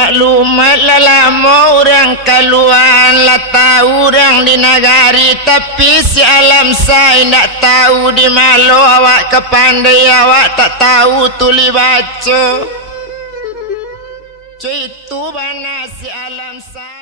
maklumat lalama orang kaluan lah tahu orang di negari tapi si alam saya nak tahu di malu awak kepandai awak tak tahu tuli baca itu mana si alam saya.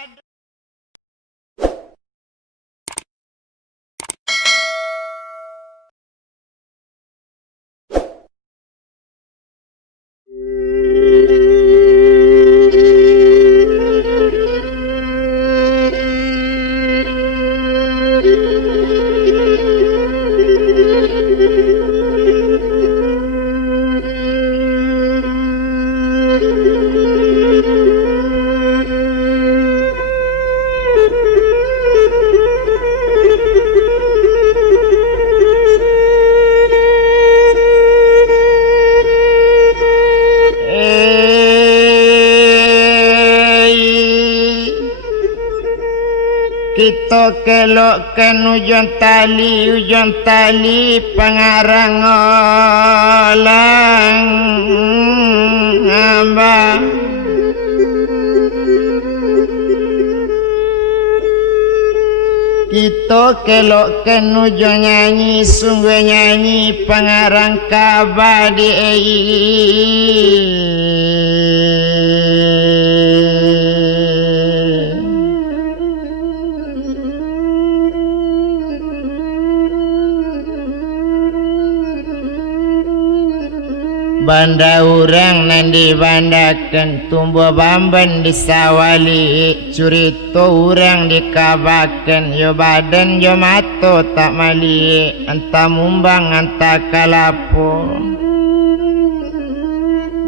Kita kelokkan ujung tali pengarang olang hamba kita kelokkan ujung nyanyi sungguh nyanyi pengarang kabar di banda urang nandi bandakan tumbuh bamban disawali curito urang dikabakan yo badan yo mato tak mali anta mumbang anta kalapo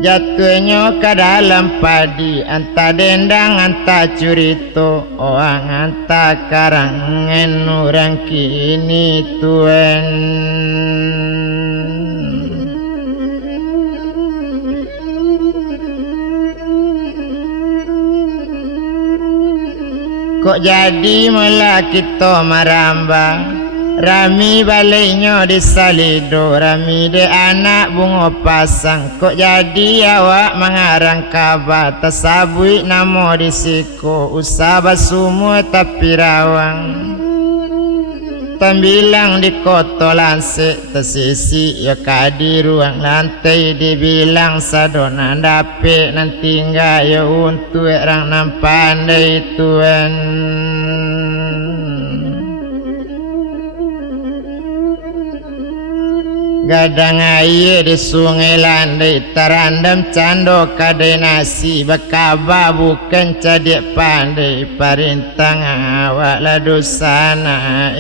jatuhnya ke dalam padi anta dendang anta curito oang anta karangan urang kini tuan kok jadi mula kita maramba rami baliknya di salido rami de anak bunga pasang kok jadi awak mengarang kabar tasabui namo di siko usah semua tapi rawang tambilang di koto lansik tersisi ya kadi ruang lantai dibilang sadona dapik nanti enggak ya untuk orang nampandai tuan gadang air di sungai landai terandam cando kadai nasi bakaba bukan cadik pandai parintang awak la dosana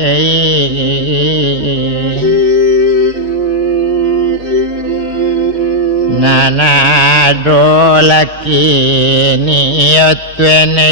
nana do laki ni otwene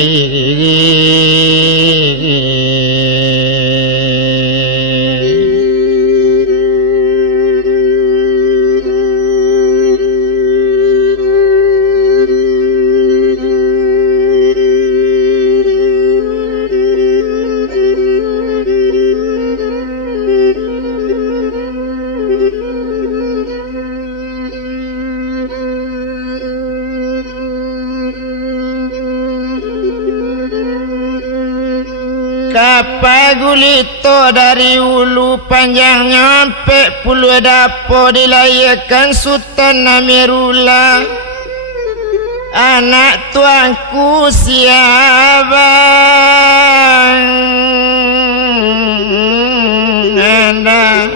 kapal gulito dari ulu panjang nyampe puluh dapo dilayakan Sultan Amirullah anak tuanku siabang anda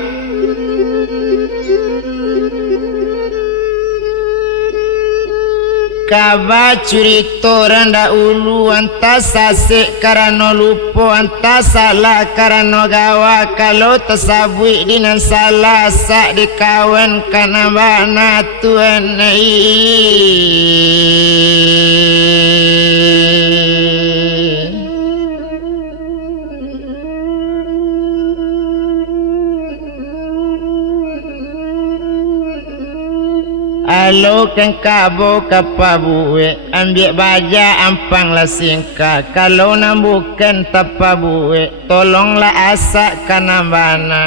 kaba curito randa ulu anta sasik karano lupo anta salah karano gawa kalau tasabui dinan salah sak dikawan kana bana tuan alo kan kabo kapabuwe ambil baja ampang la singka kalau nambukan tapabuwe tolonglah asak kana bana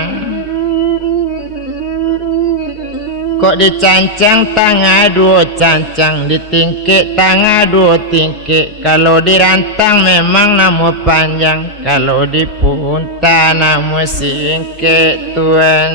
kok dicancang tangga dua cancang, ditingkik tangga dua tingkik. Kalau dirantang memang nama panjang, kalau dipunta nama singkik tuan.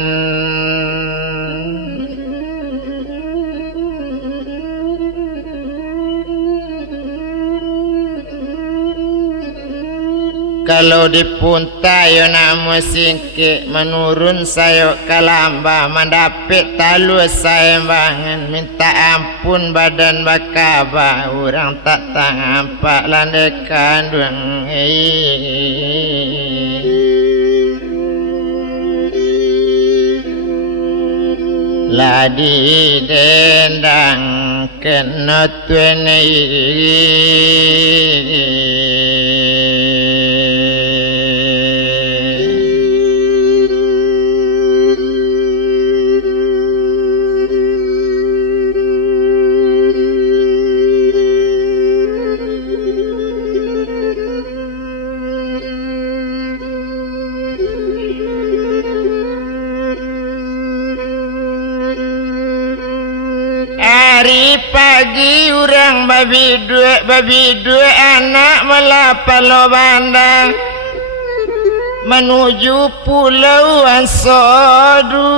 Kalau dipunta yo nama singkik, menurun sayo kalamba, mendapik talu saembangan, minta ampun badan bakaba, orang tak tangampak landekan duang. Ladi dendang kena tuene. Hari pagi orang babi duit anak melapalo bandang menuju pulau Ansodu.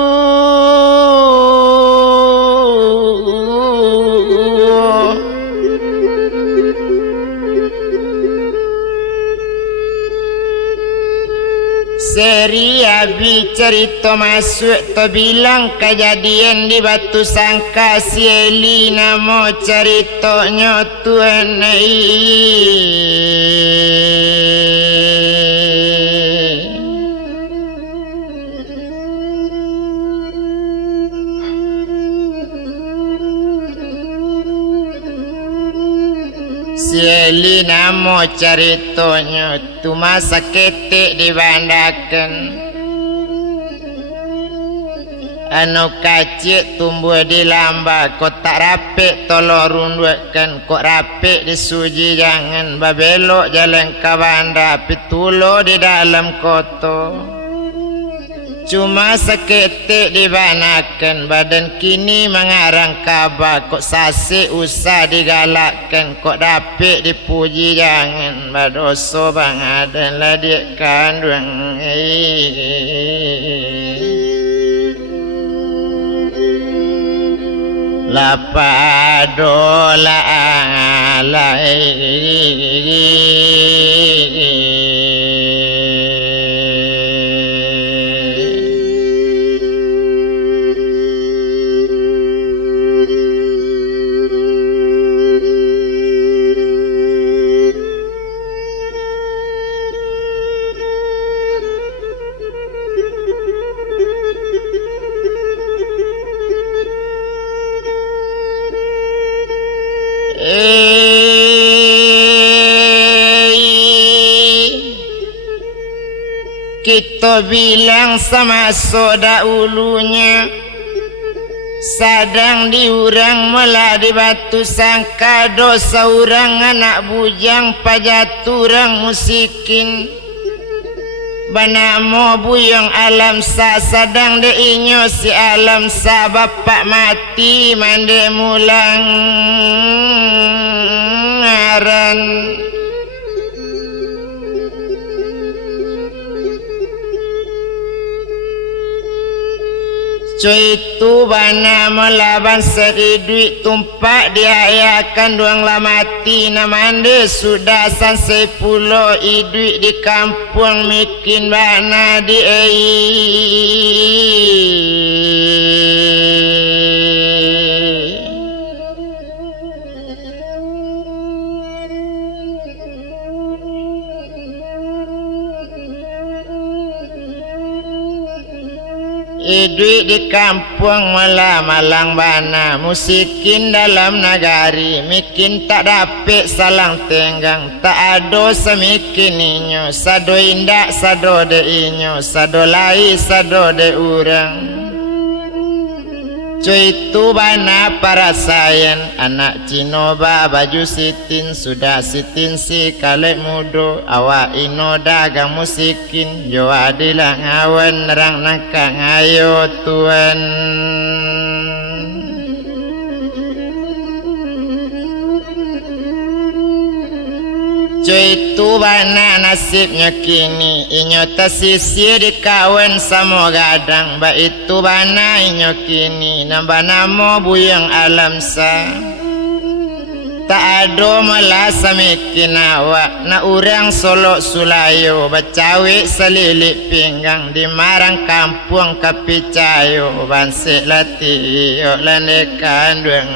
Seri abi cerita masuk to bilang kejadian di Batu Sangka Sieli nama ceritanya tuan. Sieli nama ceritanya tu masa ketik dibandakan, anu kacik tumbuh di lamba, kok tak rapik tolong rundukan, kok rapik disuji jangan babelok jalan ke banda pitulo di dalam koto. Cuma seketik dibanakan, badan kini mengarang kabar, kok sasi usah digalakkan, kok dapik dipuji jangan badoso bang adan ladik kandung. Lapadola alai. Kita bilang sama soda ulunya, sadang diurang mula di Batu Sangka, dosa urang anak bujang pajaturang musikin. Banamo buyong alam sa sadang deinyo si alam sa bapak mati mande mulang ngaran. Cuy itu bana melaban seri duit tumpak diayakan duang lamati namande sudah sansai pulau duit di kampung mikin bana di duit di kampung malang bana musikin dalam nagari mikin tak dapet salang tenggang tak ado semikin inyo sado indak sado de inyo sado lai sado de urang Cuy tu bana para sayan anak Cinoba baju sitin sudah sitin si kalek mudo awak ino dagang musikin yo adilah ngawan nerang nakang ayo tuan. Cuy tu bana nasibnya kini inyo tasisi dikawan sama gadang ba itu bana inyo kini nambah namo buyang alam sa tak ada malah samikin awak na urang solok sulayo bacawi selilik pinggang di marang kampung kapicayo bansik lati yuk landekan duang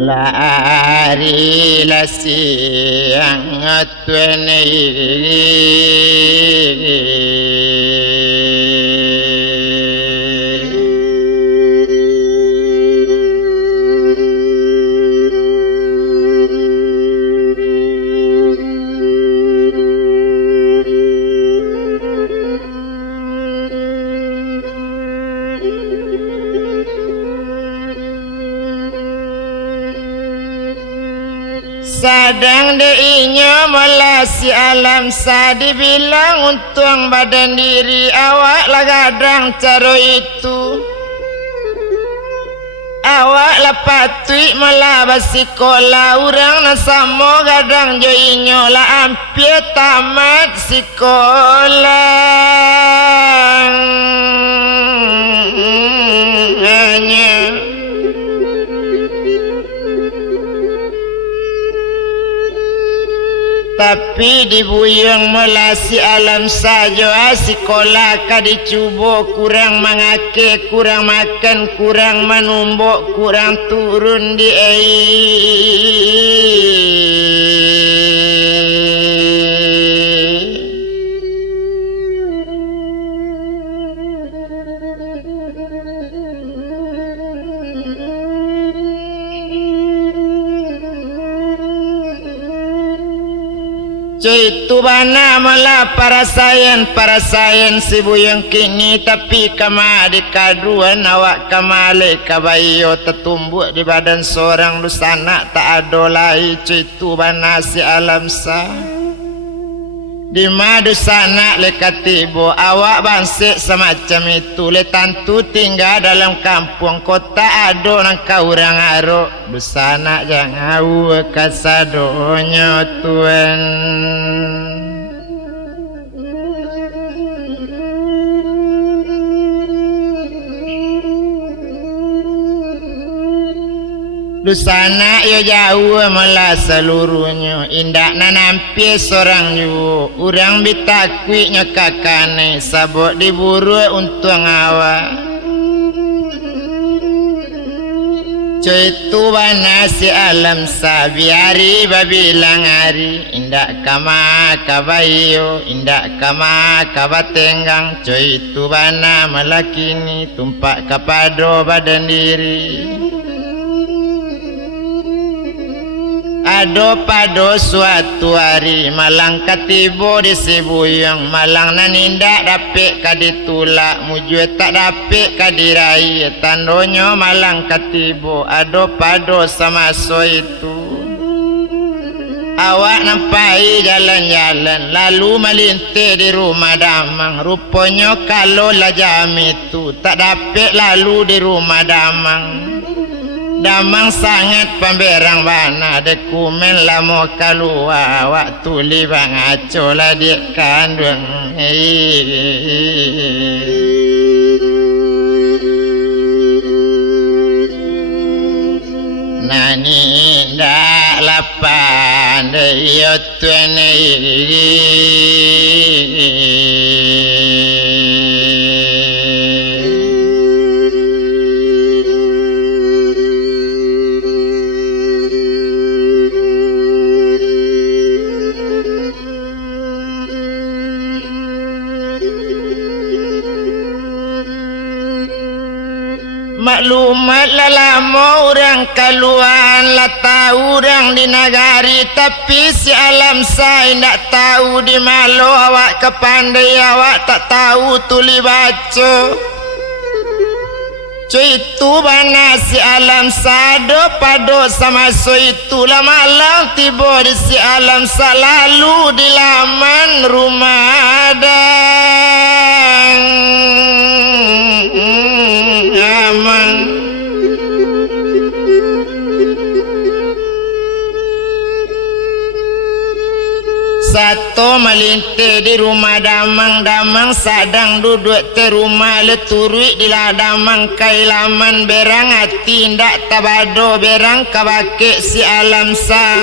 lari la siang atwene sadang deinya malah si alam sa dibilang untung badan diri awak lah gadang caro itu awak lah patui malah basikola urang nasamo gadang jo inyo lah ampir tamat sekolah hanya tapi dibuyang melasi alam saja sekolah ka dicuba kurang mangake kurang makan kurang menumbuk kurang turun di Cuy tu bana malah para sayan si buyang kini tapi kama di kaduan awak kamale kabayo tertumbuk di badan seorang lusana tak ada lai cuy tu bana si alam sa di madu sana lekatibo awak bansik semacam itu le tantu tinggal dalam kampung kota ado nang kaurang aro busana jangan awu kasadonyo tuan Lusana yo jauh malah seluruhnya indak nanampi seorang yu urang bitakui nyekakane sabok diburu untung awak cuy tu bana si alam sabiari babilang hari indak kama kabayo indak kama kabatenggang cuy tu bana malakini tumpak kapado badan diri ado pado suatu hari malang katibo di sibuyang malang nanindak dapik kaditulak mujue tak dapik kadirai tandonyo malang katibo ado pado sama so itu awak nampai jalan-jalan lalu melintir di rumah damang rupanya kalau lah jam itu tak dapik lalu di rumah damang damang sangat pemberang bana dokumen lama keluar waktu libang aco lah dia kandung nani ndak lapan yo tuan maklumat lah lama orang keluar lah tahu orang di negari tapi si alam saya tak tahu di malu awak kepandai awak tak tahu tuli baca itu bana si alam sado pado sama so itulah malam tiba di si alam selalu di laman rumah dan aman satu melinte di rumah damang sadang duduk te rumah leturi di damang kailaman berang hati ndak tabado berang kabake si alam sa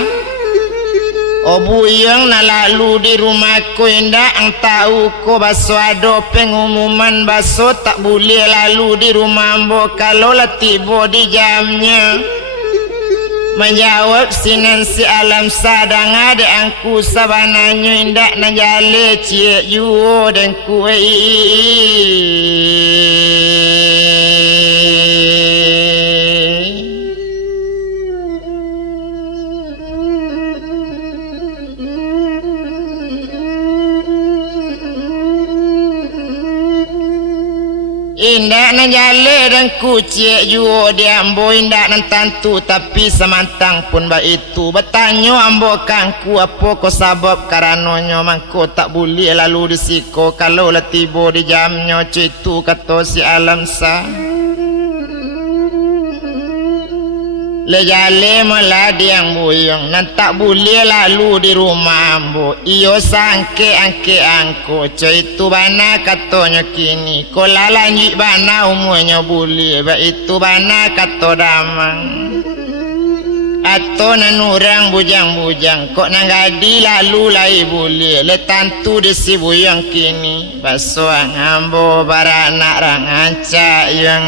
obuyang nalalu di rumahku indak ang tahu ko baso ado pengumuman baso tak boleh lalu di rumah ambo kalau lah tiba di jamnya menjawab sinan si alam sadang ada angku sabananyo indak najale cie yuo dan kue indak najale dan kucik juo dia ambo indak nan tantu tapi semantang pun ba itu bertanya ambo kangku apa ko sabab karanonyo mangko tak boleh lalu disiko kalau lah tiba di jamnya itu kata si alam sa lejale malah diang buyong nan tak boleh lalu di rumah ambo iyo sangke angke angko itu bana katanya kini ko lalanjik bana umurnya boleh ba itu bana kato damang atau nanurang bujang-bujang kok nanggadi lalu lai boleh letantu desi buyong kini basuang ambo baranak rang anca yang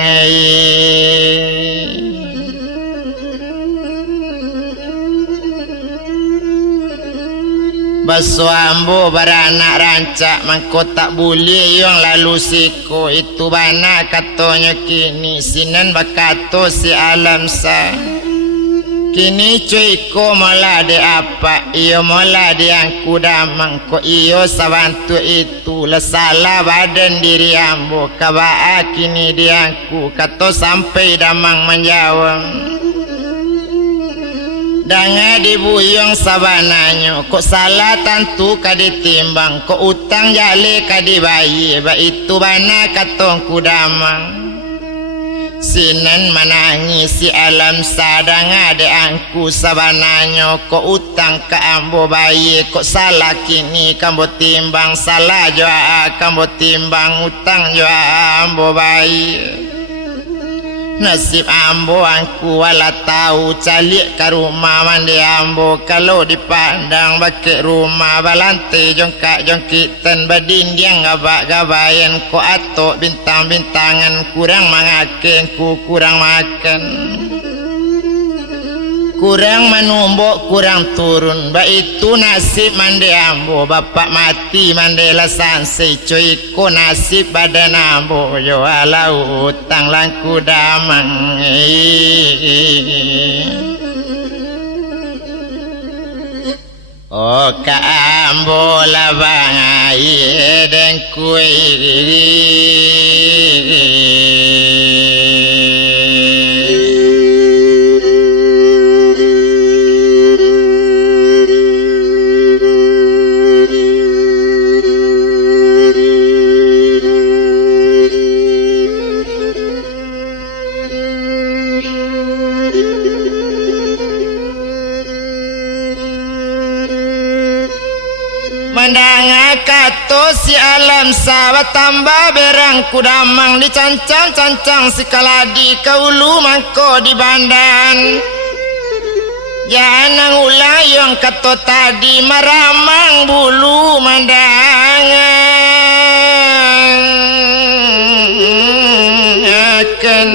baso ambo baranak rancak mangko tak boleh yang lalu siko itu bana katanya kini sinan bakato si alam sa kini cuy ko malah de apa iyo malah de angku damang ko iyo sabantu itu lah salah badan diri ambo kabaa kini diangku kato sampai damang menjawab danga dibuyong sabananyo kok salah tantu kaditimbang kok utang jale kadibayi ba itu bana katong kudamang sinan menangis si alam sadang ada angku sabananyo kok utang ke ambo bayi kok salah kini kambo timbang salah jua kambo timbang utang jua ambo bayi nasib ambo angku wala tahu calik ke rumah mandi ambo kalau dipandang bake rumah balante jongkak jongkitan badindiang gabak-gabayan ko atok bintang-bintangan kurang mangaken ku kurang makan kurang menumbuk kurang turun ba itu nasib mandi ambo bapak mati mandela sanse cuy ko nasib badan ambo yo ala utang langku damang oh ka ambo labang aye dan kue mandanga kato si alam sahabat tambah berang kudamang dicancang-cancang si kaladi kaulu mangko di bandan jangan ulayong kato tadi maramang bulu mandangan akan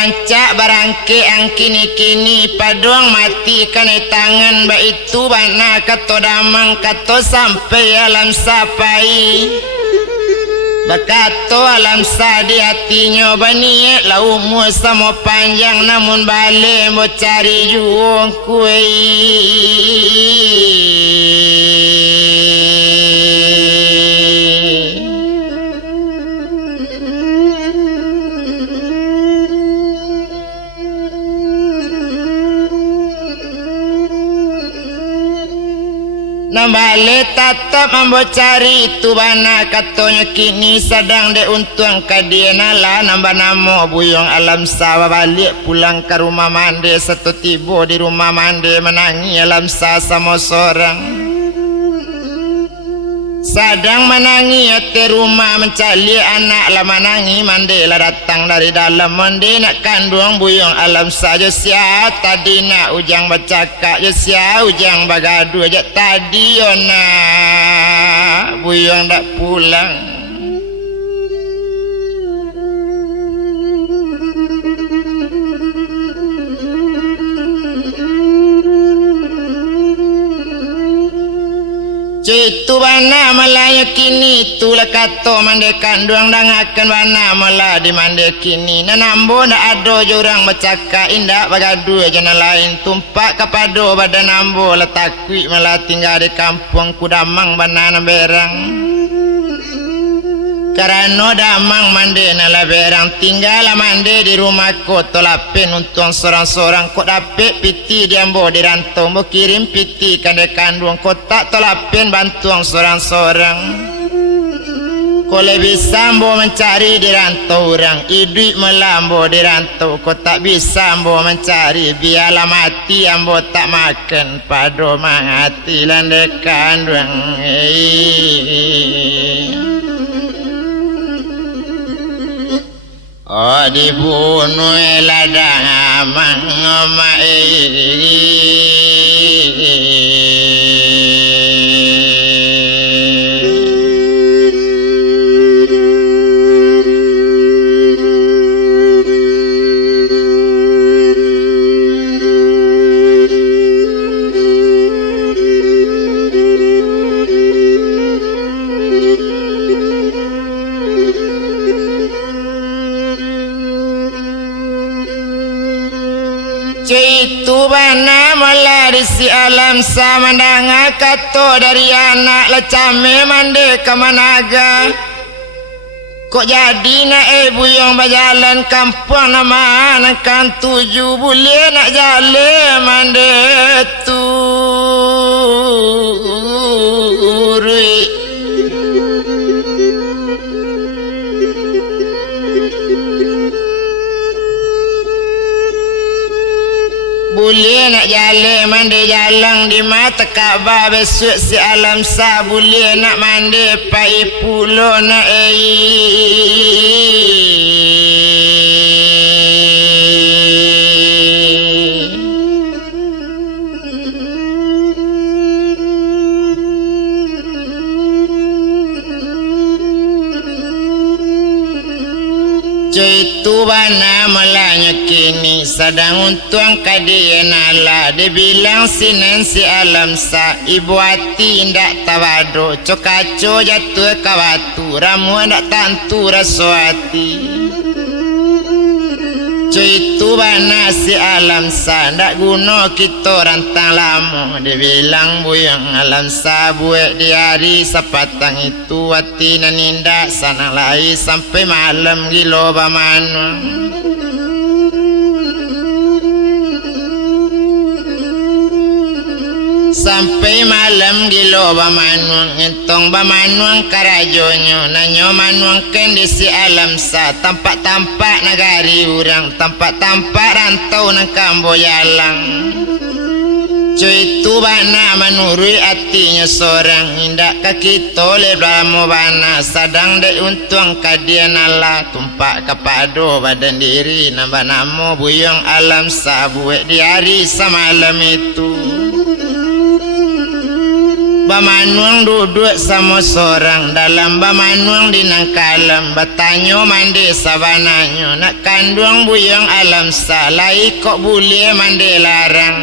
rancak barangke ang kini-kini padung mati kane tangan ba itu bana kato damang kato sampai alam sapai bakato alam sa di hatinya bani lau mu samo panjang namun bale mo cari juang kue Nambale tatap ambo cari itu bana katonya kini sedang de untung kadiena lah nambah namo buyong alam sawa balik pulang ke rumah mande satu tibo di rumah mande menangi alam sa sama seorang sadang menangi ate rumah mencari anak lah menangi mande lah datang dari dalam mande nak kandung buyong alam saja sia tadi nak ujang bercakap je sia ujang bagadu aja tadi ona buyong dak pulang itu bana malaya kini itulah kato mande kandung dan akan bana malah di mande kini nanambo ndak ada jorang bercakap indak bagadu jana lain tumpak kapado badan nambo letakui malah tinggal di kampung kudamang bana berang karena damang mande nala berang tinggal mande di rumah ko tolapen untung sorang-sorang kok dapet piti diambo di rantau mau kirim piti kande kandung kotak tolapen bantuang sorang-sorang kole bisa ambo mencari di rantau orang idui melambo di rantau kok tak bisa ambo mencari biarlah mati ambo tak makan pado mangati lande kandung oh dibunuh ladang amang itu bana melari si alam samandanga kato dari anak lecame mande kamanaga kok jadi nak buyong berjalan kampung nama anak tuju boleh nak jalan mande turi boleh nak jalan mandi jalan di mata Kaabah besok si alam sa boleh nak mandi pai pulau nak itu bana melanya kini sedang untung kadiana lah dia bilang sinan si alam sa ibu hati indak tawado cokaco jatuh kawatu ramu ndak tantu raso hati itu bana si alam sa ndak guna kita rantang lama dia bilang buyang alam sa buat di hari sepatang itu hati nanindak sana lai sampai malam gilo bamanu sampai malam gilo bamanuang entong bamanuang karajonyo nanyo manuang kendisi alam sa tampak-tampak negari urang tampak-tampak rantau nang kamboyalang cuy itu bana menurui hatinya seorang indak kaki tole bramo bana sadang de untung kadian Allah tumpak kepado badan diri nambah namo buyong alam sa buat di hari semalam itu Bamanuang duduk sama seorang dalam bamanuang dinang kalam batanyo mandi sabananyo nak kandung buyang alam salai kok boleh mandi larang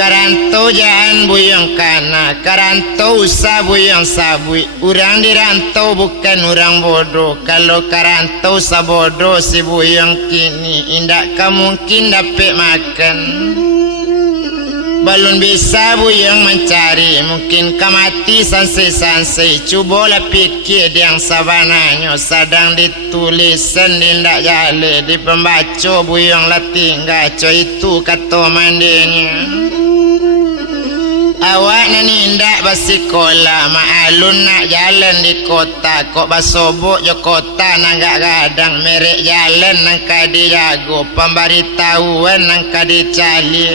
karantau jalan buyang kana karantau usah buyang sabui orang dirantau bukan orang bodoh kalau karantau sabodoh si buyang kini indak mungkin dapat makan balun bisa buyang mencari mungkin kamati sanse-sanse cubalah pikir yang sabananya sedang ditulisan dindak jale di pembaca buyang lah tinggal itu kata mandinya awak nindak basikola maalun nak jalan di kota kok basobok je kota nanggak gadang merek jalan nang kadi jago pemberitahuan nang kadi cali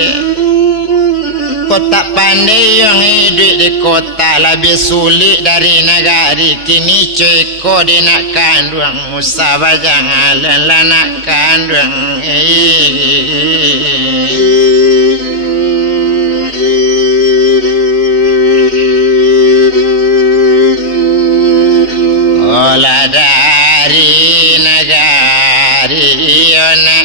kau tak pandai yang hidup di kota lebih sulit dari negari kini ceko di nak kandung musabah jangan lah nak kandung olah dari negari yana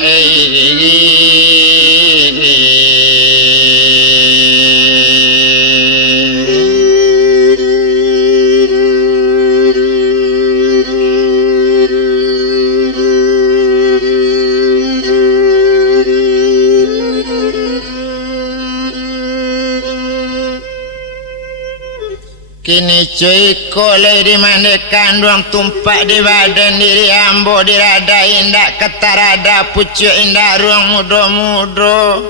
kini cuy kolai di mana kandung tumpak di badan diri ambo dirada indak ketarada pucuk indak ruang mudo-mudo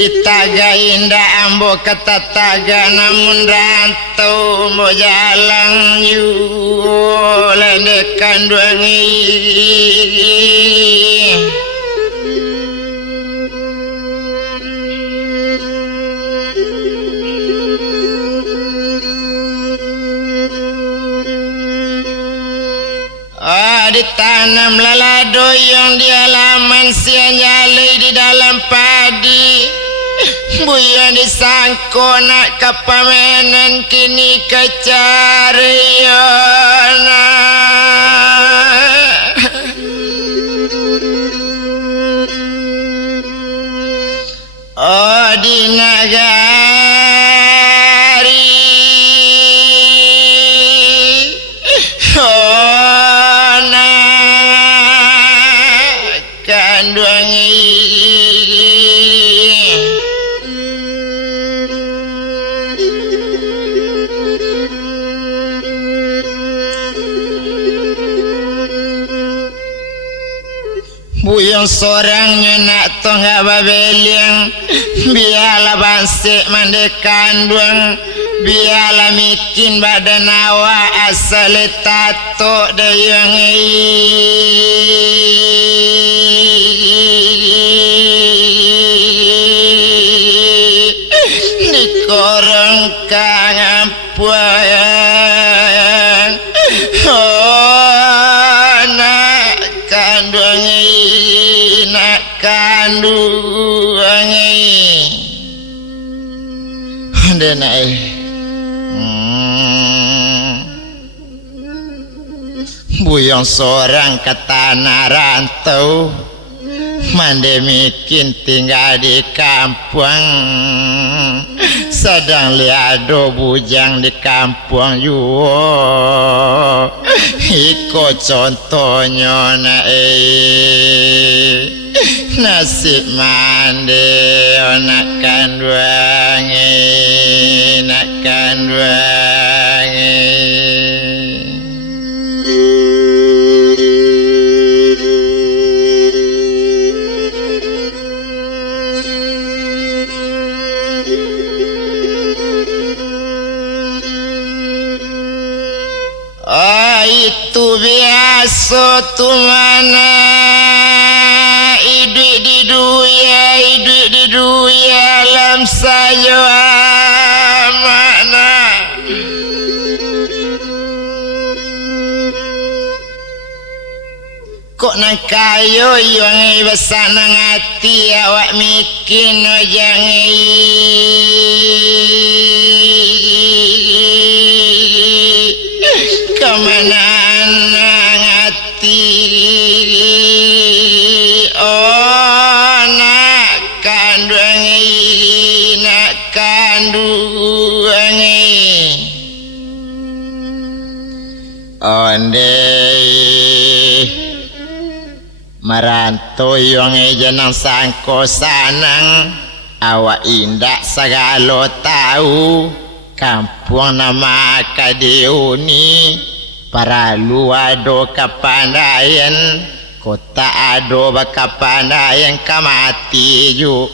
ditaga indak ambo kata taga namun rantau mo jalan yu lende kandung ditanam lalado yang di halaman siang nyalai di dalam padi buyang disangko nak kapamenan kini kecariana oh di nagari oh buyang sorangnya nak tonggak babeliang biarlah bansik mandi kandung biarlah mikin badan awak asal tato dayang dikorong kang puayang oh nak kandung nak kandung dan buyang seorang ke tanah rantau mandi mikin tinggal di kampung sedang liado bujang di kampung yuo iko contohnya nasib mandi nak kandungi nak kandungi itu biasa tu mana hidup di dunia alam saja mana kok nak kayo yang besar nang hati awak mikin jangan kemana ngati oh nak kandung onde marantau yang jenang sangko sanang awak indak segalo tahu kampung nama Kadeuni para luado kapandaian kota ado bakapandaian kamati ju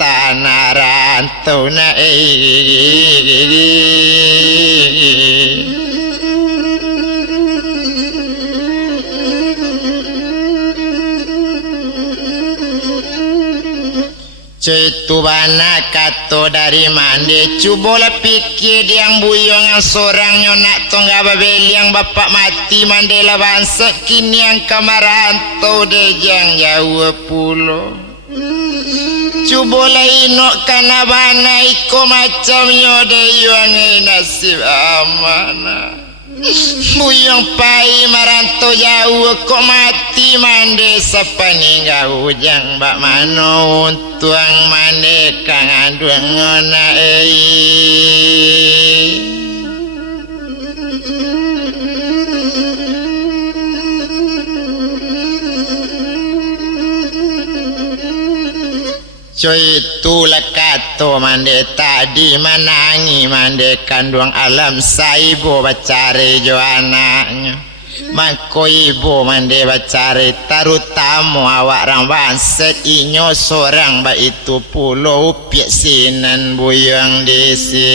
tanah rantau na Cuitu bana kato dari mandi cubola pikir yang buyong yang sorangnya nak tongga babel yang bapak mati mandela bangsa kini yang kamarantau dejang jauh pulau cubola inok kana bana iko macamnya deyuang nasib amanah buyong pai marantau jauh kok mati mande sepeninggal hujang bak mano tuang mande kang aduang ngona Coy tu lekato mande tadi manangi mande kandung alam saibo bacare jo anaknya mangko ibu mande bacare tarutamu awak ramban set inyo sorang ba itu pulau piak sinan buyang desi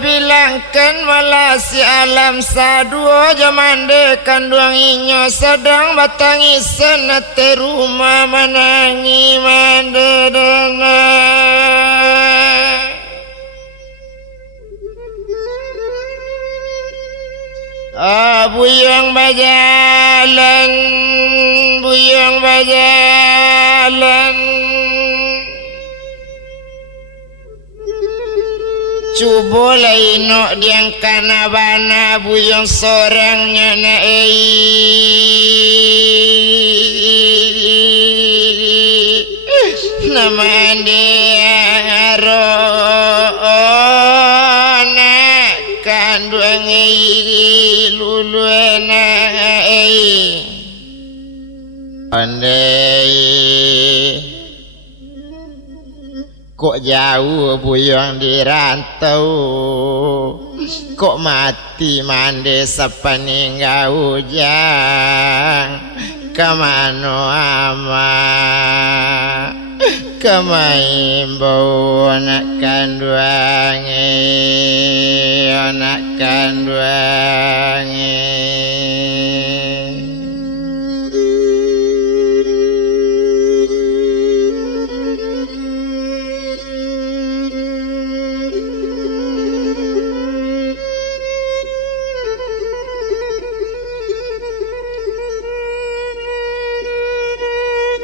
bilangkan malasi alam sadua jamande kandung inyo sedang batangi senate rumah manangi mandedana buyang bajalan cubola ino diang kana bana buyong sorangnya na nama dia rona kandung luluena andai kok jauh buyang di rantau kok mati mande sepeninggal hujang kemana ama kemaimbau anak kanduange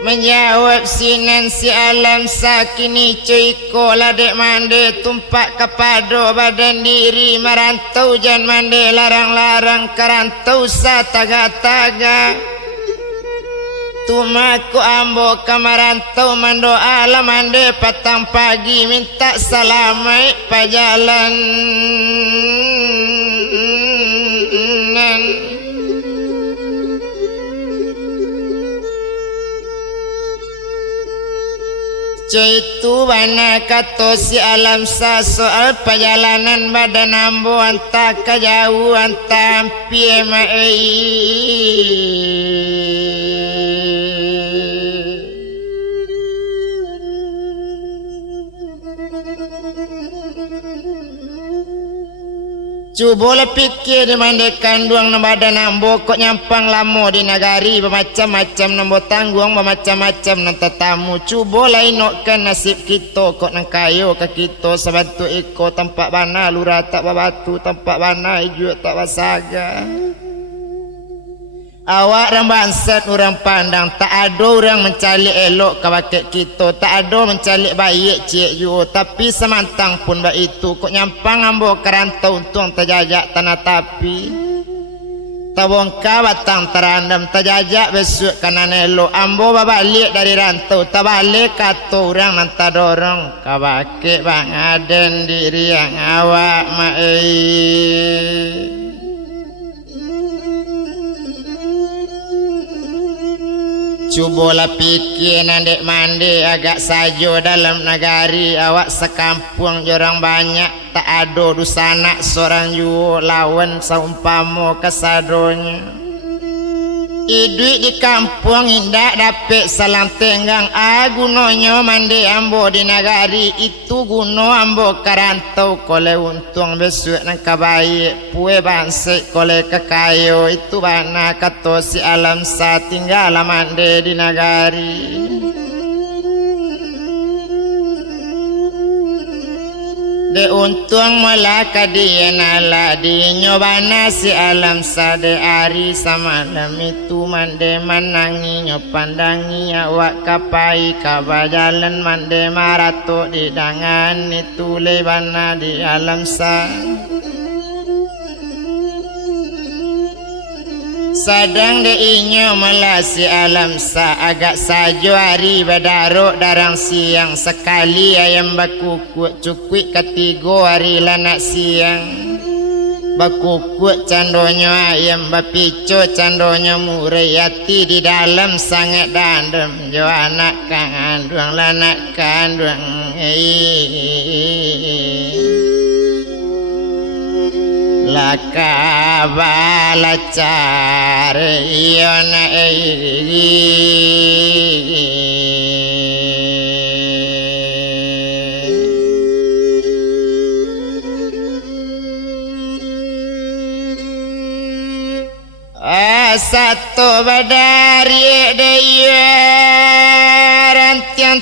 menjawab sinan si alam sakini cuiko ladek mande tumpak kepada badan diri merantau jan mande larang-larang kerantau sataga-taga tumaku ambo kamarantau mando alam mande patang pagi minta salamai pajalan Cuitu bana kato si alam sa soal perjalanan badan ambo anta kajauh anta ampie Cuba lah fikir di mandekan duang na badan ambo kok nyampang lamo di nagari bermacam-macam nambo tangguang bermacam-macam nan tetamu. Cuba lah inokkan nasib kita kok nang kayo ke kita sabantu iko tempat bana lurah tak babatu tempat bana ijo tak basaga. Awak orang bangsat orang pandang tak ada orang mencalik elok ke bakit kita, tak ada mencalik baik cik you, tapi semantang pun baik itu kok nyampang ambo kerantau untung terjajak tanah tapi tabongka batang terandam terjajak besok kanan elok ambo balik dari rantau tak balik kata orang nanti dorong ke bakit bang aden diri yang awak Cubalah fikir nandek mandi agak sajo dalam nagari awak sekampung jorang banyak tak ada dusana seorang jua lawan saumpamo kesadonya. Hidup di kampung indak dapat salang tenggang gunanya mandi ambo di nagari itu guno ambo karantau kole untung besok nang kabaik pue bansik kole kekayo itu bana kato si alam sa tinggal mandi di nagari. De untung melaka dia nala di nyobana si alam sade ari samalam itu mande manangi nyopandangi awak kapai kabajalan mande marato di dangan itu lebana di alam sa sadang de inyo melasi alam sa agak sajo hari badaruk darang siang sekali ayam bakukuk cukui ketigo hari lanak siang bakukuk candonyo ayam bapico candonyo murayati di dalam sangat dandem jo anak kandung lanak kandung laka bala care iona satu badari daya rantian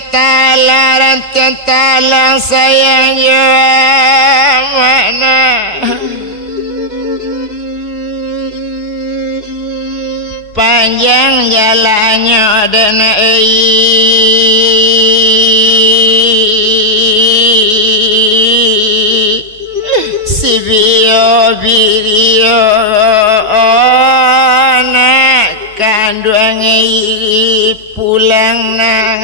talang sayangnya mana panjang jalannya dan si bio nak kandung pulang nang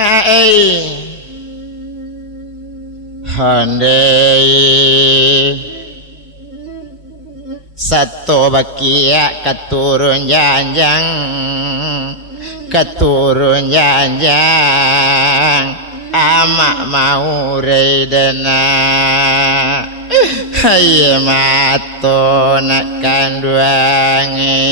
handai satu bakia keturun janjang amak mau redana hai mato nak kanduangi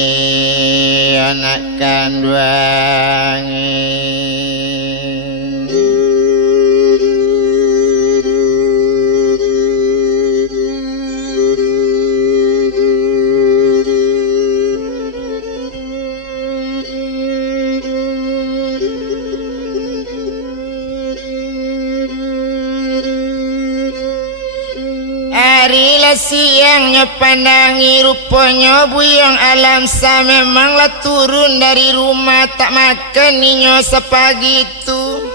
Harilah siangnya pandangi rupanya buyang alam sa memanglah turun dari rumah tak makan ninyo sepagi itu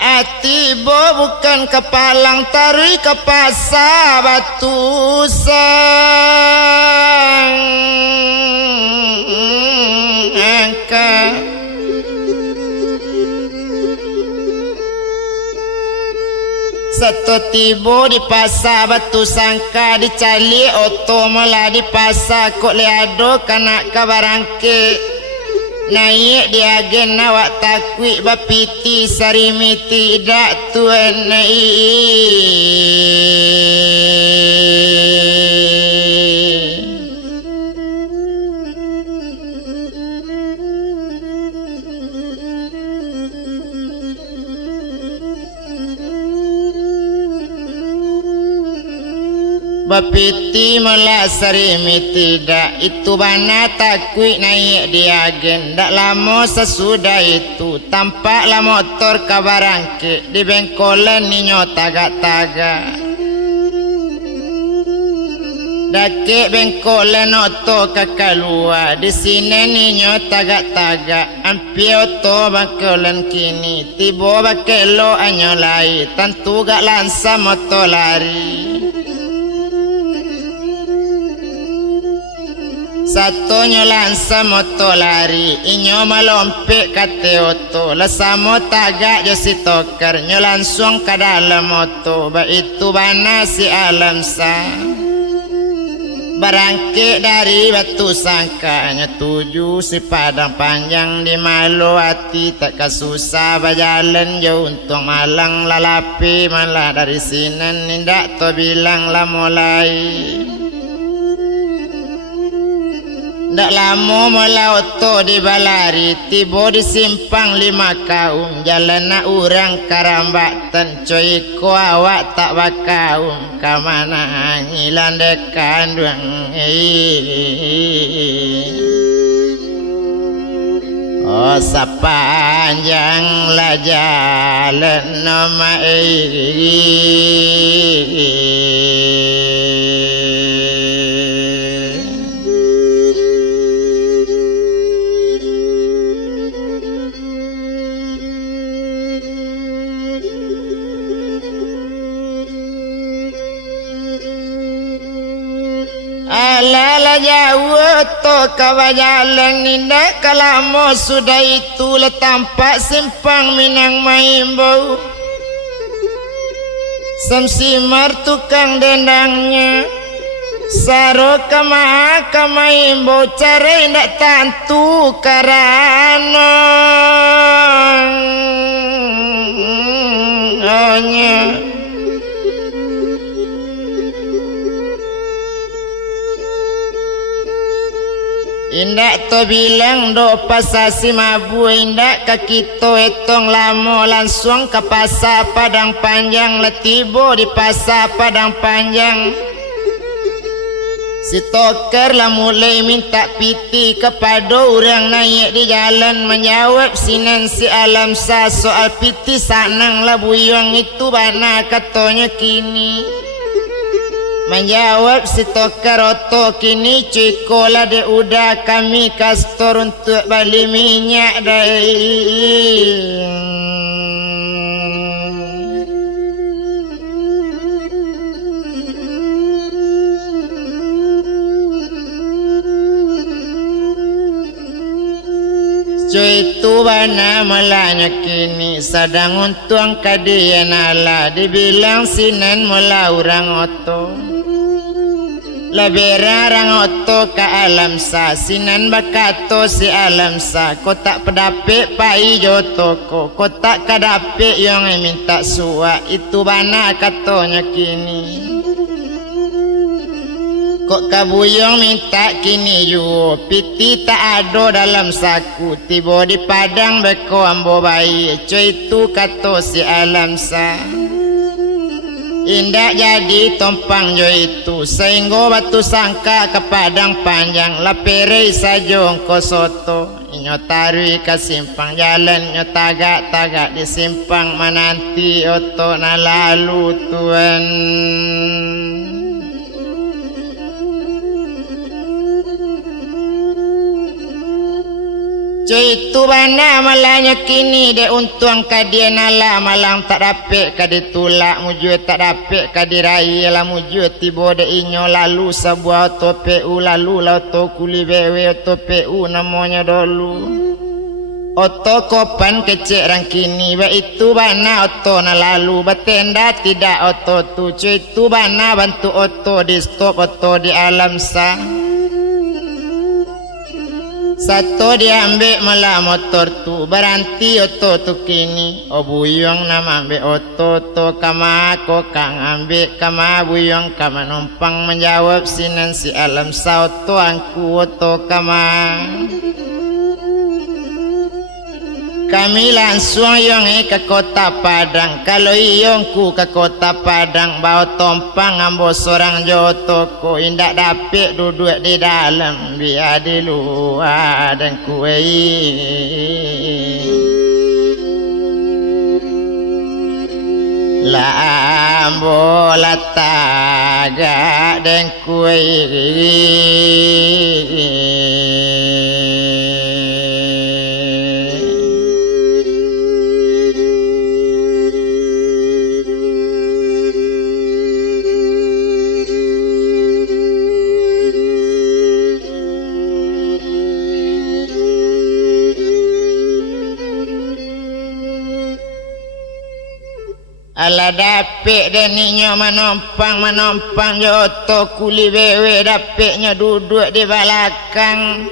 atibo bukan kepalang tarui ke pasar batu sang angka satu tibo di pasar batu sangka dicali oto mula di pasar kok liado kanak kabarangke naik di agen awak takwi bapiti sarimiti dak tuan Bapiti mula sarimi tidak itu bana takui naik di agen. Dak lama sesudah itu tampaklah motor kabarangke di bengkolan ninyo tagak-tagak. Dake bengkolan oto kakalua di sini ninyo tagak-tagak. Ampi oto bengkolan kini tibo bakelo anyo lai tentu gak lansa moto lari. Satu nyolansa moto lari, inyo malompek kate oto, lesamo tagak josi toker, nyolansung ke dalam moto, ba itu bana si alam sa. Barangke dari batu sangka, nyetuju si padang panjang di malu hati, tak kasusah berjalan jauh untuk malang lalapi, malah dari sini nindak to bilang lah mulai. Ndak lama mula oto di balari tibo di simpang 5 kaum jalan nak urang karambatan coy ko awak tak bakaum kamana ngilan dekan duang oh sepanjang la jalan nama Alala jauh to kawajalan nindak kalamo sudah itu letampak simpang Minang Maimbo Samsimar tukang dendangnya Saro kama Maimbo cara indak tantu karana ohnya indak to bilang do pasasi mabu indak kakito etong lamo langsung ke pasar Padang Panjang letibo di pasar Padang Panjang si toker lah mulai minta piti kepada orang naik di jalan menjawab sinan si alam sa soal piti sanang lah buyang itu bana katanya kini menjawab si toker oto kini cikola de udah kami kastor untuk beli minyak dai cuy itu bana malanya kini sedang untung kadian ala dibilang sinan mula orang oto Labera rang oto ka alam sa sinan bakato si alam sa kotak pedapik pai jotoko kotak kadapik yang minta suak itu bana katonya kini kok kabuyong minta kini yu piti tak ada dalam saku tiba di padang beko ambo bayi cuy itu kato si alam sa indak jadi tompang jo itu sehingga batu sangka ke Padang Panjang lapere sajong ko soto inyo tarui ke simpang jalan nyo tagak-tagak di simpang menanti oto na lalu tuan cuy itu bana malanya kini de untung kadian ala malang tak dapet kadi tulak mujud tak dapet kadi raya lah mujud tiba de inyo lalu sebuah tope u lalu lauto kuli bewe tope u namanya dulu oto kopan kecek rang kini ba itu bana oto na lalu batenda tidak oto tu cuy itu bana bantu oto di stop oto di alam sa satu dia ambil malah motor tu berhenti oto tu kini buyong nama ambil oto tu kama ko kang ambil kama buyong kama numpang menjawab sinan si alam sa oto angku oto kama Kami langsung yong ke kota Padang. Kalau iyongku ke kota Padang bawa tompang ambo seorang jotoko indak dapet duduk di dalam biar di luar dan kue lambo lataga dan kue ala dapet dan ninyo manompang joto kuli wewe dapetnya duduk di belakang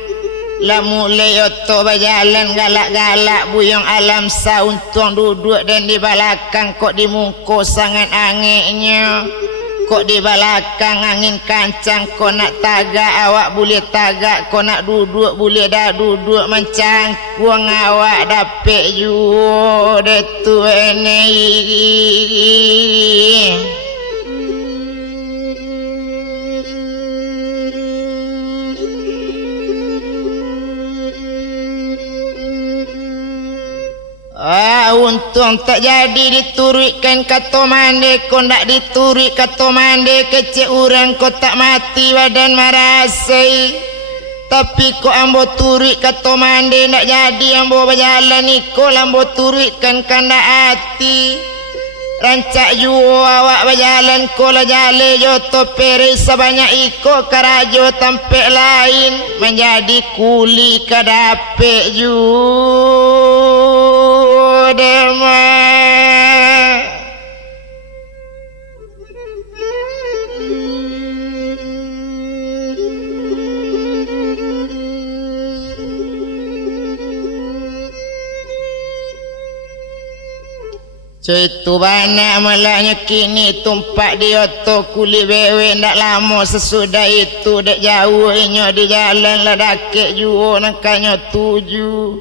lah mulai joto berjalan galak-galak buyong alam sauntung duduk dan di belakang kok di muka sangat anginnya kok di belakang angin kancang kok nak tagak awak boleh tagak kok nak duduk boleh dah duduk mencangkuang awak dapet juga detu ini untung tak jadi diturikkan kata mande kau nak diturik kata mande kecil orang kau tak mati badan marasai tapi kau ambo turik kata mande nak jadi ambo berjalan iko ambo turikkan kanda hati rancak juo awak berjalan kau lah jale joto peri sebanyak iko karajo tampek lain menjadi kuli kadapek juo dema Cuitu banyak malahnya kini tumpak di oto kuli wewe ndak lama sesudah itu dek jauh inyo di jalan lah dakek juo nakanya tuju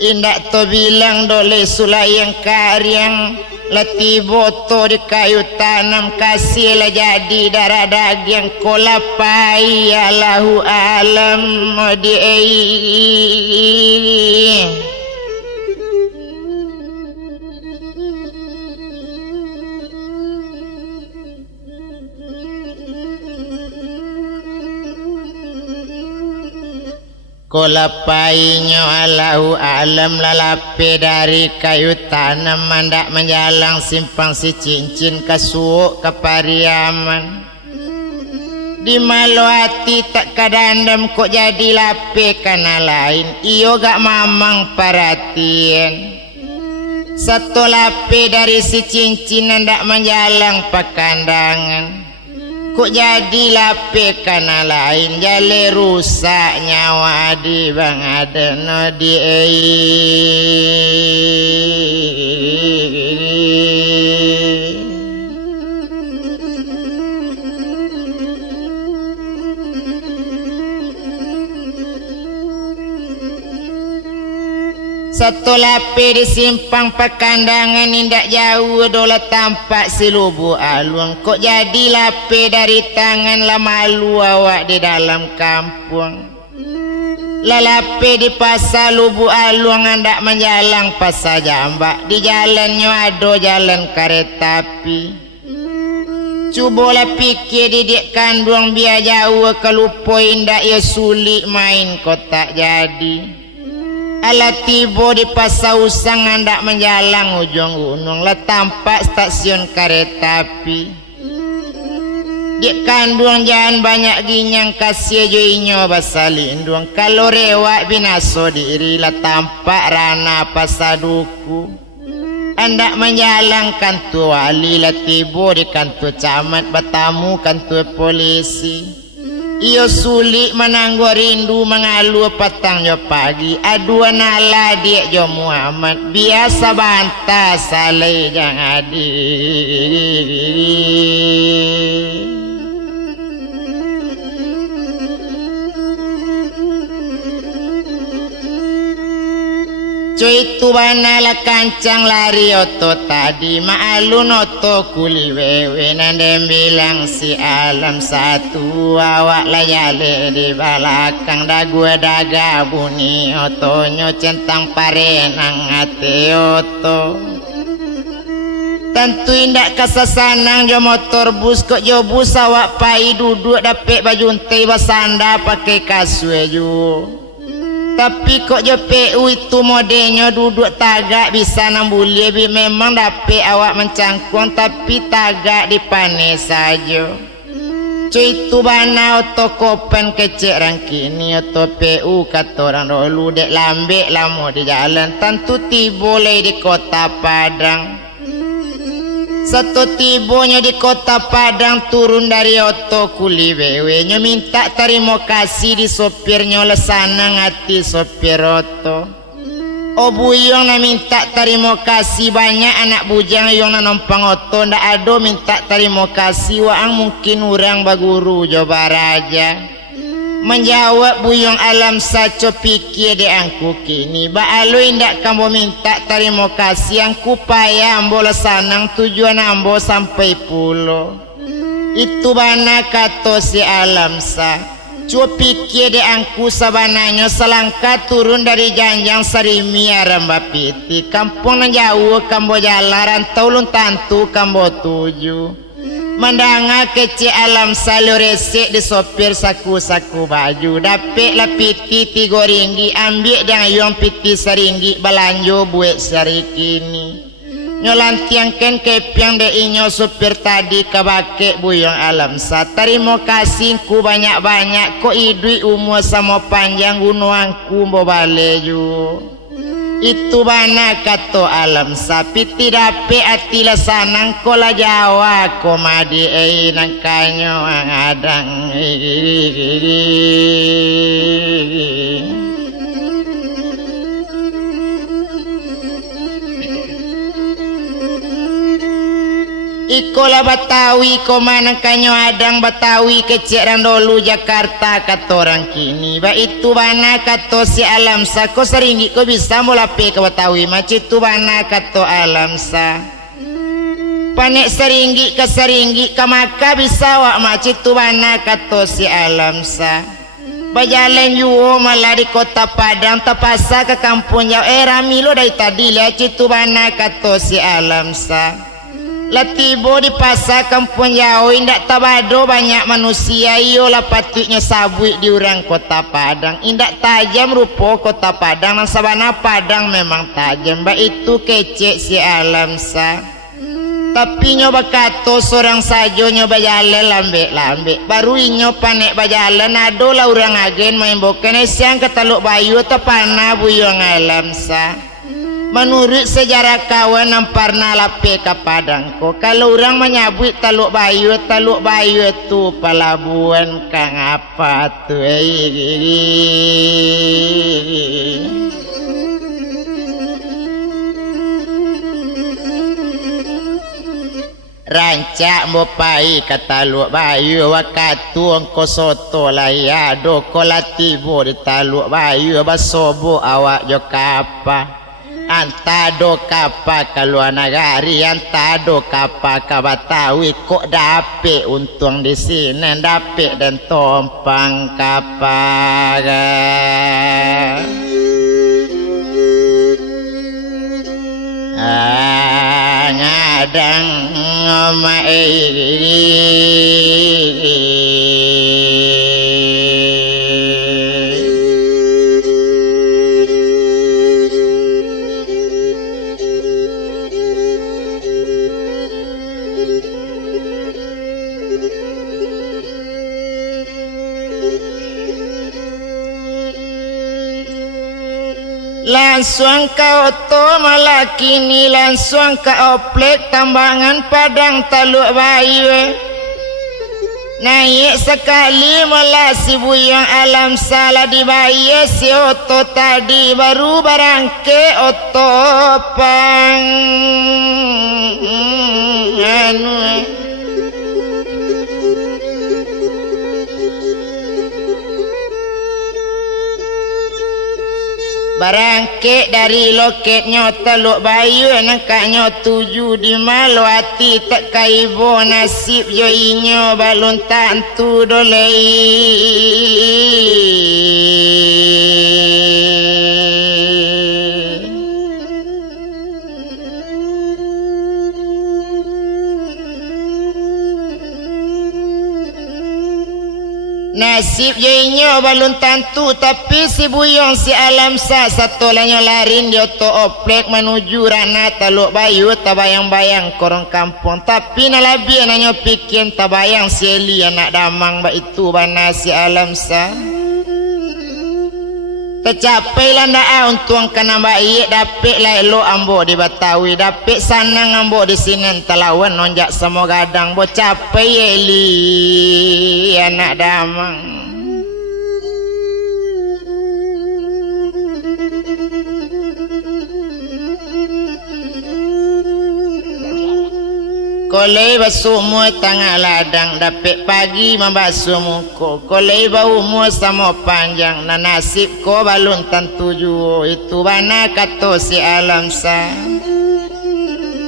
indak to bilang dole sulayang karyang lati boto di kayu tanam kasih lah jadi darah daging kolapai Allahu alam modi kolapainya Allahu alam lalape dari kayu tanam mandak menjalang simpang si cincin kasuuk ke Pariaman di malu hati tak kadandam kok jadi lape kana lain iyo gak mamang perhatian satu lape dari si cincin nandak menjalang pakandangan kok jadi lape kana lain jale rusak nyawa di bang adeno di satu lape di simpang pakandangan indak jauh dola tampak si lubu alung kok jadi lape dari tangan lah malu awak di dalam kampung lalape di pasar lubu alung hendak menjalang pasar jambak di jalannya ada jalan kereta api cubalah pikir didik kandung biar jauh kelupo indak ya sulit main kok tak jadi ala tiba di pasar usang hendak menjalang ujung gunung lah tampak stasiun kereta api di kandung jangan banyak ginyang kasih joinyo basalindung kalau rewak binaso diri lah tampak rana pasar duku hendak menjalang kantor wali lah tiba di kantor camat bertamu kantor polisi iyo sulit menangguh rindu mengalu petang jo pagi aduan ala dia jo Muhammad biasa bantah saleh jang adi Cuy tu bana la kancang lari oto tadi maalun oto kuli wewe nandem bilang si alam satu awak layale di balakang dagu daga bunyi otonyo centang parenang ate oto. Tentu indak kasasanang jo motor bus kok jo bus awak pai duduk dapet baju untai basanda pakai kasue ju. Tapi kok jo PU itu modelnya duduk tagak bisa nambuli bi memang dapet awak mencangkung tapi tagak dipane saja. Cuy itu bana oto kopen kecek rangkini oto PU kata orang dulu dek lambek lama di jalan tentu tiba lagi di kota Padang. Satu tibonya di kota Padang turun dari oto kuli wewe nya minta terima kasih di sopirnya lesana ngati sopir oto. Oh buyong na minta terima kasih banyak anak bujang yang na numpang oto ndak ado minta terima kasih waang mungkin orang baguru Jawa Raja. Menjawab buyong alam saco pikir de angku kini ba alo indak kamu minta terima kasih angku payah ambo lesanang tujuan ambo sampai pulo. Itu bana kato si alam sa cu pikir de angku sabananya selangkah turun dari janjang sarimi aramba piti kampung nan jauh kambo jalaran taulun tantu kambo tuju. Mendanga kecil alam selalu resik di sopir saku-saku baju dapet lah piti 3 ringgi ambil dan yung piti seringgi balanjo buat sehari kini nyolantiangkan kepiang de inyo sopir tadi kabake buyong alam sa terima kasih ku banyak-banyak ko idui umur sama panjang gunuangku mbo bale ju. Itu bana kato alam sapi tidak pe ati lasanang kola Jawa komadi nang kanyo ang adang Ikola Batawi komanang kanyo adang Batawi kecek randolu Jakarta katorang kini ba itu bana kato si alam sa ko seringgi ko bisa mulape ke Batawi macet itu bana kato alam sa panek seringgi ke seringgi ke maka bisa wak macet itu bana kato si alam sa bajalan yuo malah di kota Padang terpaksa ke kampung jauh ramilo dari tadi lihat itu bana kato si alam sa. Latibo di pasar kampung jauh indak tabado banyak manusia iyolah patutnya sabui di orang kota Padang indak tajam rupa kota Padang dan sabana Padang memang tajam ba itu kecek si alam sa tapi nyoba kato seorang sajo nyoba jalan lambek baru inyo panek bajalan adolah orang agen main boken siang ketaluk bayu tepana buyong alam sa. Menurut sejarah kawan namparna lape ke Padang ko kalau orang menyabut taluk bayu tu pelabuhan kang apa tu rancak mopai ke taluk bayu wakatu angko soto laya do kolatibo di taluk bayu basobo awak jo kapa antado kapa kaluar nagari antado kapa ka Batawi kok dapet untung di sini dapet dan tompang kapa ngadang ngomai langsung ke oto malah kini langsung ke oplek tambangan Padang taluk bayu naik sekali malah si buyong alam salah dibayar si oto tadi baru barangke oto pang barang Berangkit dari loketnya teluk bayu nakaknya tuju di malu hati tak kaibo nasib joinya balun tantu dolei. Nasib jadinya balun tantu tapi si buyong si alam sa satu lanyo larin dia to oplek menuju rana teluk bayu tabayang-bayang korong kampung tapi nalabi nanyo pikin tabayang si Eli anak damang ba itu bana si alam sa tercapai landa untung kena baik dapik lah lo ambo di Batawi dapik sanang ambo di sini telawan nonjak semua gadang bo capai Eli anak damang kolei basuh mu tengah ladang dapik pagi membasuh muka kolei bau mu sama panjang na nasib ko balun tentu ju itu bana kato si alam sa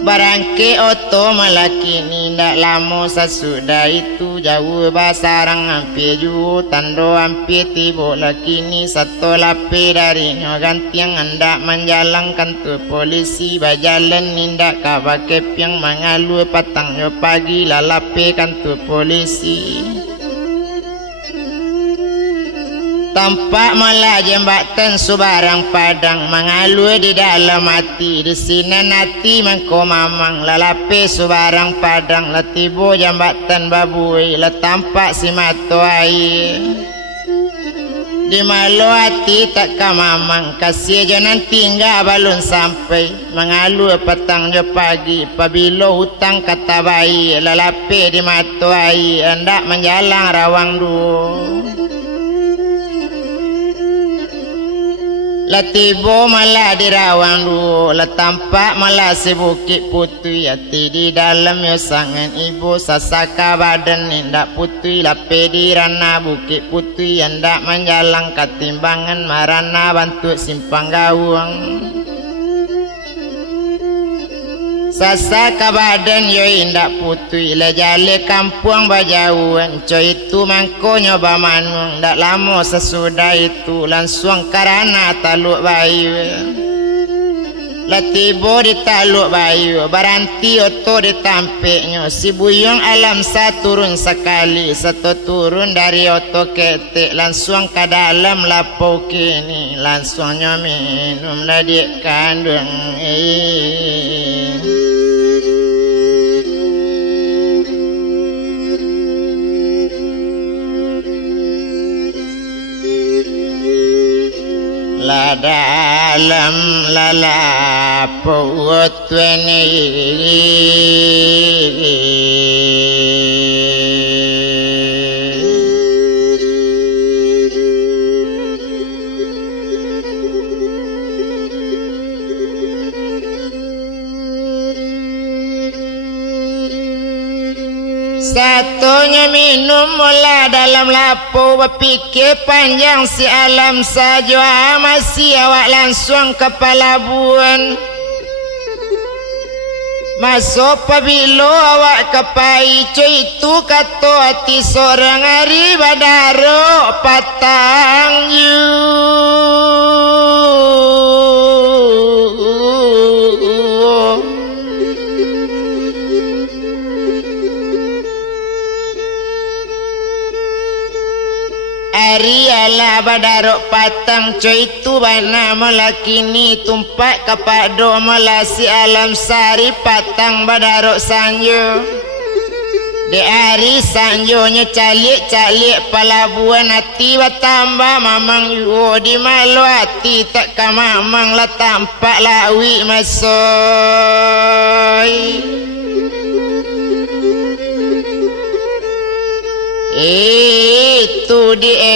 barangke oto malaki ni ndak lama sesudah itu jauh basarang hampir ju tando hampir tibo laki ni satu lapi darinya gantiang hendak menjalankan tu polisi bajalan nindak kabake piang mengalu patangnya pagi lalapi kan tu polisi tampak malah jembatan subarang padang mengalu di dalam hati di sini nanti mengko mamang lalapi subarang padang latibo jembatan babui tampak si matu air di malu hati tak kamamang kasih jangan tinggal balun sampai mengalu petangnya pagi pabilo hutang kata bayi lalapi di matu air hendak menjalang rawang dua latibo malah dirawang dulu tampak malah si bukit putih hati di dalam yo sangan ibu sasaka badan nindak putih lape di rana bukit putih hendak menjalang ketimbangan marana bantu simpang gawang sasaka badan yo indak putih lejale kampung bajauan coy itu mangko nyoba manung ndak lama sesudah itu langsung karana taluk bayu latibo di taluk bayu baranti oto ditampiknya si buyong alam sa turun sekali satu turun dari oto ketik langsung ke dalam lapau kini langsungnya minum ladik kandung la dalam lala puut weni satunya minum mula dalam lapu berfikir panjang si alam saja masih awak langsung ke pelabuhan masuk pabilo awak ke paicu itu kata hati seorang hari badaro patang you Ari ala badarok patang coy itu bana melakini tumpak kapado melasi alam sari patang badarok sanjo di hari sanjonya calik pelabuhan hati bertambah mamang yu di malu hati tak ka mamang lah tampak lawi masoy itu dia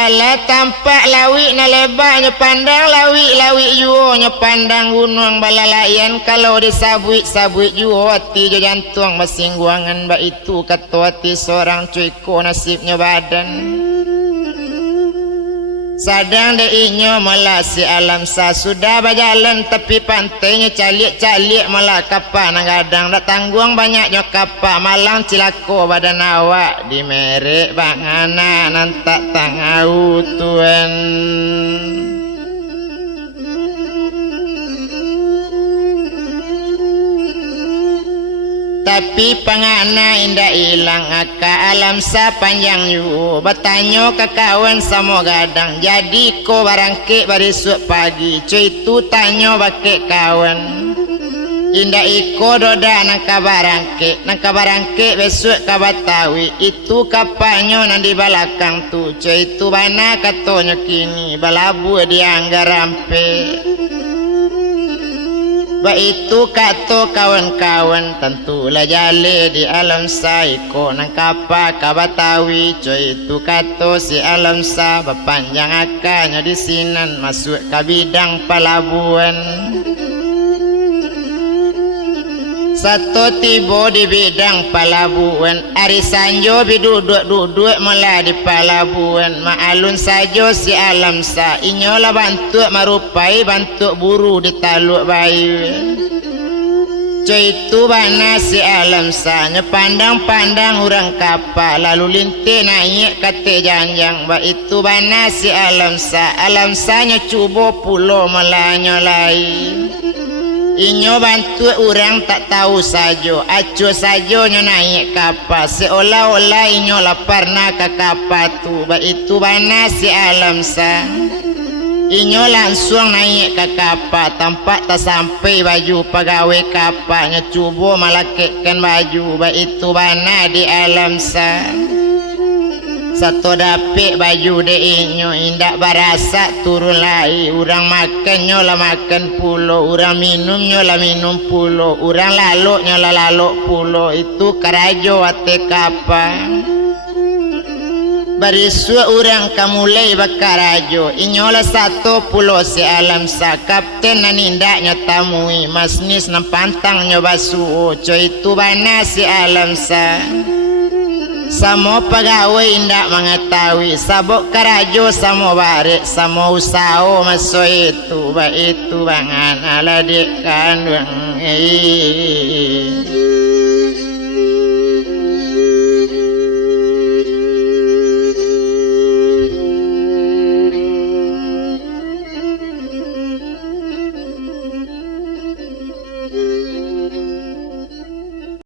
Bala tampak lawi na lebarnya pandang lawi juonya pandang gunung bala layan kalau disabui juo hati jo jantung masingguangan ba itu kata hati seorang cuiko nasibnya badan sadang de inyo malah si alam sa sudah berjalan tepi pantainya calik malah kapal nagadang dak tanggung banyaknya kapal malang cilako badan awak di merek bangana nantak tangau tuan tapi pangana indah hilang aka alam sa panjang yu bertanyo ke kawan sama gadang jadi ko barangke barisuk pagi cuy tu tanyo bake kawan indah iko doda nang kabarangke besok kabatawi itu kapalnya nang di balakang tu cuy tu bana katonyo kini balabu dianggar rampe ba itu kato kawan-kawan tentulah jale di alam saiko nang kapa kabatawi coy itu kato si alam sa berpanjang akanya di sinan masuk ke bidang pelabuhan satu tiba di bidang pelabuhan hari sanjo biduduk malah di pelabuhan maalun sajo si alam sa inyolah bantu marupai bantu buru di taluk bayu coy itu bana si alam sa nyepandang-pandang orang kapal lalu lintir naik kate janjang ba itu bana si alam sa nyecubo pulau melanya lain inyo bantu orang tak tahu sajo acu sajo nyo naik kapal seolah-olah inyo lapar nak ke kapal tu ba itu bana si alam sa inyo langsung naik ke kapal tampak tak sampai baju pegawai kapalnya cuba malakitkan baju ba itu bana di alam sa satu dapik baju de inyo indak barasa turun lai urang makan nyola makan pulo urang minum nyola minum pulo urang laluk nyola laluk pulo itu karajo ate kapal barisua urang kamulai bakarajo inyola satu pulo si alam sa kapten nanindaknya tamui masnis nang pantang nyoba suo coy itu bana si alam sa samo pegawai indak mengetahui sabok karajo samo barik samo usao maso itu ba itu bangan ala dik kandung